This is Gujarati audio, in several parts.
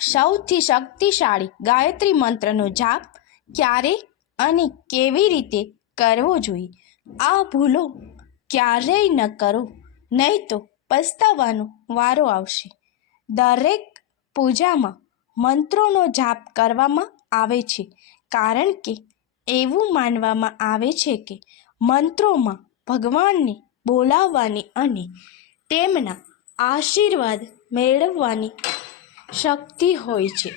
સૌથી શક્તિશાળી ગાયત્રી મંત્રનો જાપ ક્યારે અને કેવી રીતે કરવો જોઈએ? આ ભૂલો ક્યારેય ન કરો, નહીં તો પસ્તાવાનો વારો આવશે. દરેક પૂજામાં મંત્રોનો જાપ કરવામાં આવે છે, કારણ કે એવું માનવામાં આવે છે કે મંત્રોમાં ભગવાનને બોલાવવાની અને તેમના આશીર્વાદ મેળવવાની શક્તિ હોય છે.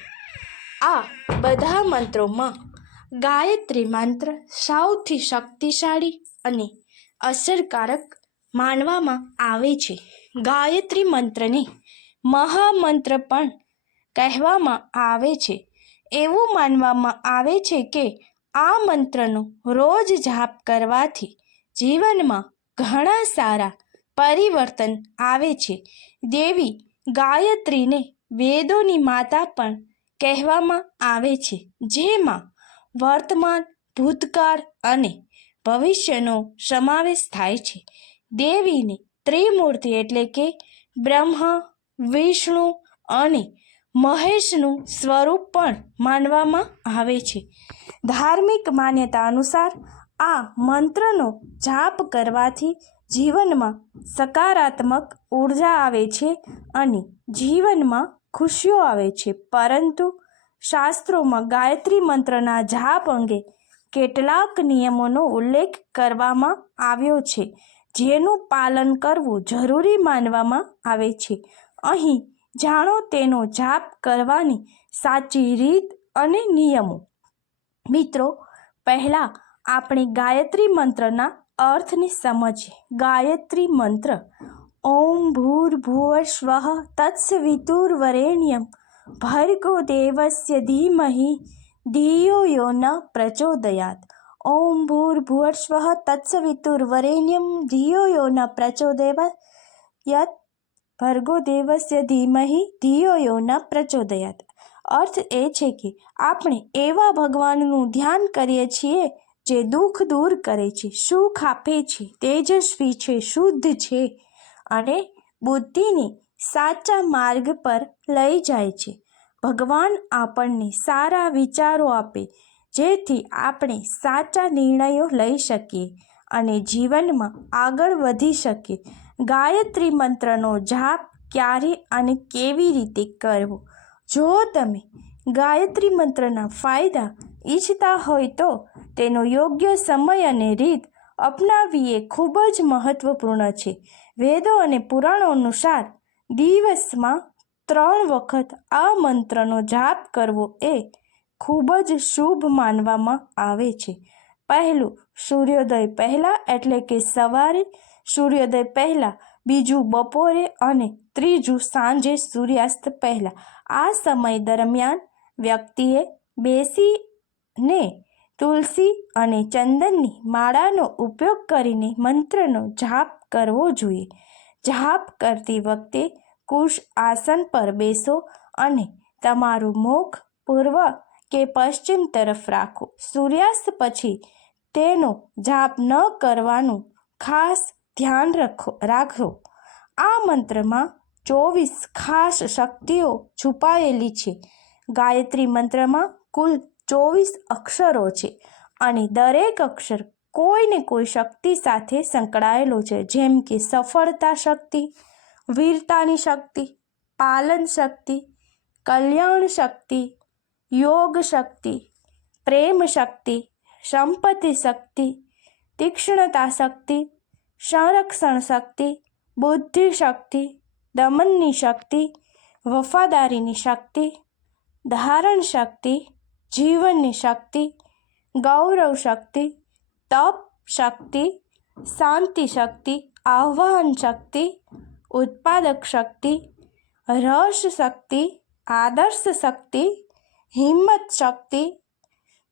આ બધા મંત્રોમાં ગાયત્રી મંત્ર સૌથી શક્તિશાળી અને અસરકારક માનવામાં આવે છે. ગાયત્રી મંત્રને મહામંત્ર પણ કહેવામાં આવે છે. એવું માનવામાં આવે છે કે આ મંત્રનો રોજ જાપ કરવાથી જીવનમાં ઘણા સારા પરિવર્તન આવે છે. દેવી ગાયત્રીને વેદોની માતા પણ કહેવામાં આવે છે, જેમાં વર્તમાન, ભૂતકાળ અને ભવિષ્યનો સમાવેશ થાય છે. દેવીને ત્રિમૂર્તિ એટલે કે બ્રહ્મા, વિષ્ણુ અને મહેશનું સ્વરૂપ પણ માનવામાં આવે છે. ધાર્મિક માન્યતા અનુસાર આ મંત્રનો જાપ કરવાથી જીવનમાં સકારાત્મક ઊર્જા આવે છે અને જીવનમાં ખુશીઓ આવે છે. પરંતુ શાસ્ત્રોમાં ગાયત્રી મંત્રના જાપ અંગે કેટલાક નિયમોનો ઉલ્લેખ કરવામાં આવ્યો છે, જેનું પાલન કરવું જરૂરી માનવામાં આવે છે. અહીં જાણો તેનો જાપ કરવાની સાચી રીત અને નિયમો. મિત્રો, પહેલાં આપણે ગાયત્રી મંત્રના અર્થને સમજીએ ગાયત્રી મંત્ર ઓમ ભૂર્ભુવ સ્વઃ તત્સવિતુર્વરેણ્યમ ભર્ગો દેવસ્ય ધીમહિ ધિયો યો ન પ્રચોદયાત ઓમ ભૂર્ભુવ સ્વઃ તત્સવિતુર્વરેણ્યમ ધિયો યો ન પ્રચોદયાત ભર્ગો દેવસ્ય ધીમહિ ધિયો યો પ્રચોદયાત અર્થ એ છે કે આપણે એવા ભગવાનનું ધ્યાન કરીએ છીએ જે દુઃખ દૂર કરે છે, સુખ આપે છે, તેજસ્વી છે, શુદ્ધ છે અને બુદ્ધિને સાચા માર્ગ પર લઈ જાય છે. ભગવાન આપણને સારા વિચારો આપે, જેથી આપણે સાચા નિર્ણયો લઈ શકીએ અને જીવનમાં આગળ વધી શકીએ. ગાયત્રી મંત્રનો જાપ ક્યારે અને કેવી રીતે કરવો? જો તમે ગાયત્રી મંત્રના ફાયદા ઈચ્છતા હોય તો તેનો યોગ્ય સમય અને રીત અપનાવવી એ ખૂબ જ મહત્વપૂર્ણ છે. વેદો અને પુરાણો અનુસાર દિવસમાં ત્રણ વખત આ મંત્રનો જાપ કરવો એ ખૂબ જ શુભ માનવામાં આવે છે. પહેલું, સૂર્યોદય પહેલાં એટલે કે સવારે સૂર્યોદય પહેલાં, બીજું બપોરે અને ત્રીજું સાંજે સૂર્યાસ્ત પહેલાં. આ સમય દરમિયાન વ્યક્તિએ બેસીને તુલસી અને ચંદનની માળાનો ઉપયોગ કરીને મંત્રનો જાપ કરવો જોઈએ. જાપ કરતી વખતે કુશ આસન પર બેસો અને તમારું મુખ પૂર્વ કે પશ્ચિમ તરફ રાખો. સૂર્યાસ્ત પછી તેનો જાપ ન કરવાનું ખાસ ધ્યાન રાખો રાખો. આ મંત્રમાં ચોવીસ ખાસ શક્તિઓ છુપાયેલી છે. ગાયત્રી મંત્રમાં કુલ ચોવીસ અક્ષરો છે અને દરેક અક્ષર કોઈને કોઈ શક્તિ સાથે સંકળાયેલો છે. જેમ કે સફળતા શક્તિ, વીરતાની શક્તિ, પાલન શક્તિ, કલ્યાણ શક્તિ, યોગ શક્તિ, પ્રેમ શક્તિ, સંપત્તિ શક્તિ, તીક્ષ્ણતા શક્તિ, સંરક્ષણ શક્તિ, બુદ્ધિ શક્તિ, દમનની શક્તિ, વફાદારીની શક્તિ, ધારણ શક્તિ જીવનની શક્તિ, ગૌરવ શક્તિ, તપ શક્તિ, શાંતિ શક્તિ, આહ્વાન શક્તિ, ઉત્પાદક શક્તિ, રસ શક્તિ, આદર્શ શક્તિ, હિંમત શક્તિ,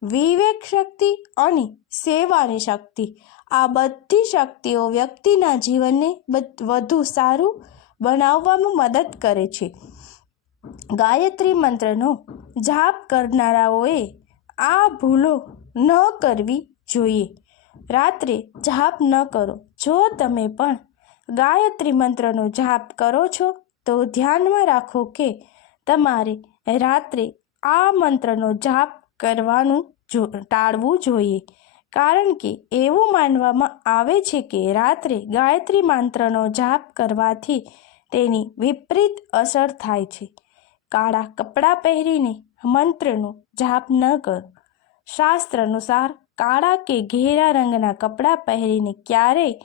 વિવેક શક્તિ અને સેવાની શક્તિ. આ બધી શક્તિઓ વ્યક્તિના જીવનને વધુ સારું બનાવવામાં મદદ કરે છે. ગાયત્રી મંત્રનો જાપ કરનારાઓએ આ ભૂલો ન કરવી જોઈએ. રાત્રે જાપ ન કરો. જો તમે પણ ગાયત્રી મંત્રનો જાપ કરો છો, તો ધ્યાનમાં રાખો કે તમારે રાત્રે આ મંત્રનો જાપ કરવાનું જો, ટાળવું જોઈએ. કારણ કે એવું માનવામાં આવે છે કે રાત્રે ગાયત્રી મંત્રનો જાપ કરવાથી તેની વિપરીત અસર થાય છે. કાળા કપડાં પહેરીને મંત્રનો જાપ ન કરો. શાસ્ત્ર અનુસાર કાળા કે ઘેરા રંગના કપડાં પહેરીને ક્યારેય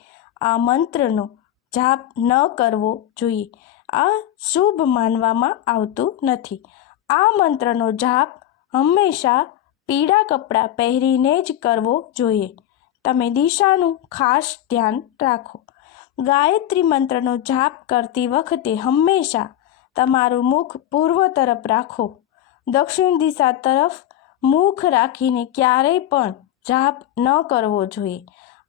આ મંત્રનો જાપ ન કરવો જોઈએ. આ શુભ માનવામાં આવતું નથી. આ મંત્રનો જાપ હંમેશા પીળા કપડાં પહેરીને જ કરવો જોઈએ. તમે દિશાનું ખાસ ધ્યાન રાખો. ગાયત્રી મંત્રનો જાપ કરતી વખતે હંમેશા તમારું મુખ પૂર્વ તરફ રાખો. દક્ષિણ દિશા તરફ મુખ રાખીને ક્યારેય પણ જાપ ન કરવો જોઈએ.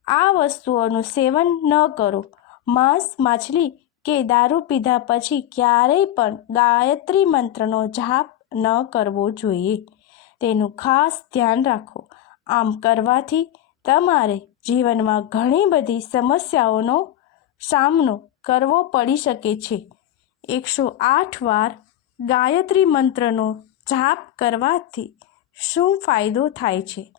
આ વસ્તુઓનું સેવન ન કરો. માંસ, માછલી કે દારૂ પીધા પછી ક્યારેય પણ ગાયત્રી મંત્રનો જાપ ન કરવો જોઈએ. તેનું ખાસ ધ્યાન રાખો. આમ કરવાથી તમારે જીવનમાં ઘણી બધી સમસ્યાઓનો સામનો કરવો પડી શકે છે. એકસો આઠ વાર ગાયત્રી મંત્રનો જાપ કરવાથી શું ફાયદો થાય છે?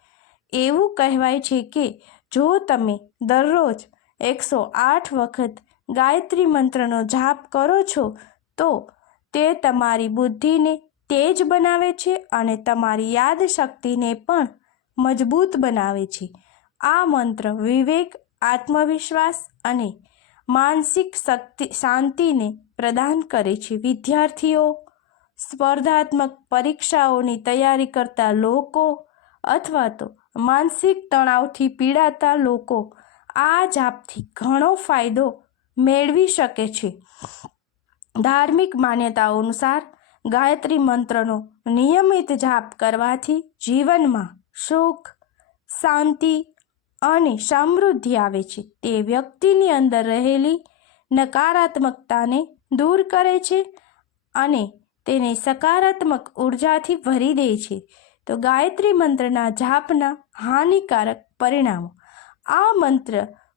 એવું કહેવાય છે કે જો તમે દરરોજ એકસો આઠ વખત ગાયત્રી મંત્રનો જાપ કરો છો, તો તે તમારી બુદ્ધિને તેજ બનાવે છે અને તમારી યાદશક્તિને પણ મજબૂત બનાવે છે. આ મંત્ર વિવેક, આત્મવિશ્વાસ અને માનસિક શક્તિ, શાંતિને પ્રદાન કરે છે. વિદ્યાર્થીઓ સ્પર્ધાત્મક પરીક્ષાઓની તૈયારી કરતા લોકો અથવા તો માનસિક તણાવથી પીડાતા લોકો આ જાપથી ઘણો ફાયદો મેળવી શકે છે. ધાર્મિક માન્યતાઓ અનુસાર ગાયત્રી મંત્રનો નિયમિત જાપ કરવાથી જીવનમાં સુખ, શાંતિ અને સમૃદ્ધિ આવે છે. તે વ્યક્તિની અંદર રહેલી નકારાત્મકતાને દૂર કરે છે અને તેને સકારાત્મક ઉર્જાથી ભરી દે છે. તો ગાયત્રી મંત્રના જાપના હાનિકારક પરિણામો. આ મંત્ર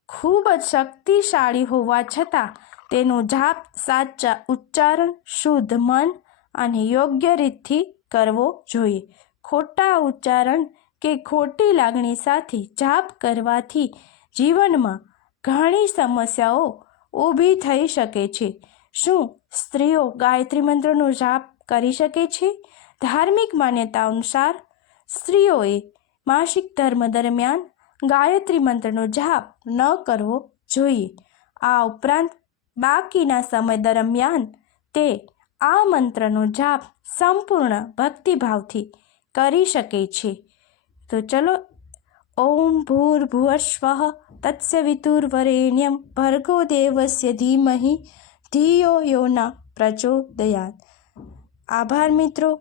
ખૂબ જ શક્તિશાળી હોવા છતાં તેનો જાપ સાચા ઉચ્ચારણ, શુદ્ધ મન અને યોગ્ય રીતથી કરવો જોઈએ. ખોટા ઉચ્ચારણ કે ખોટી લાગણી સાથે જાપ કરવાથી જીવનમાં ઘણી સમસ્યાઓ ઊભી થઈ શકે છે. શું સ્ત્રીઓ ગાયત્રી મંત્રનો જાપ કરી શકે છે? ધાર્મિક માન્યતા અનુસાર સ્ત્રીઓએ માસિક ધર્મ દરમિયાન ગાયત્રી મંત્રનો જાપ ન કરવો જોઈએ. આ ઉપરાંત બાકીના સમય દરમિયાન તે આ મંત્રનો જાપ સંપૂર્ણ ભક્તિભાવથી કરી શકે છે. તો ચલો ઓમ ભૂર્ભુવસ્વઃ તત્સવિતુર્વરેણ્યમ ભર્ગો દેવસ્ય ધીમહી ધિયો યોના પ્રચોદયાત આભાર મિત્રો.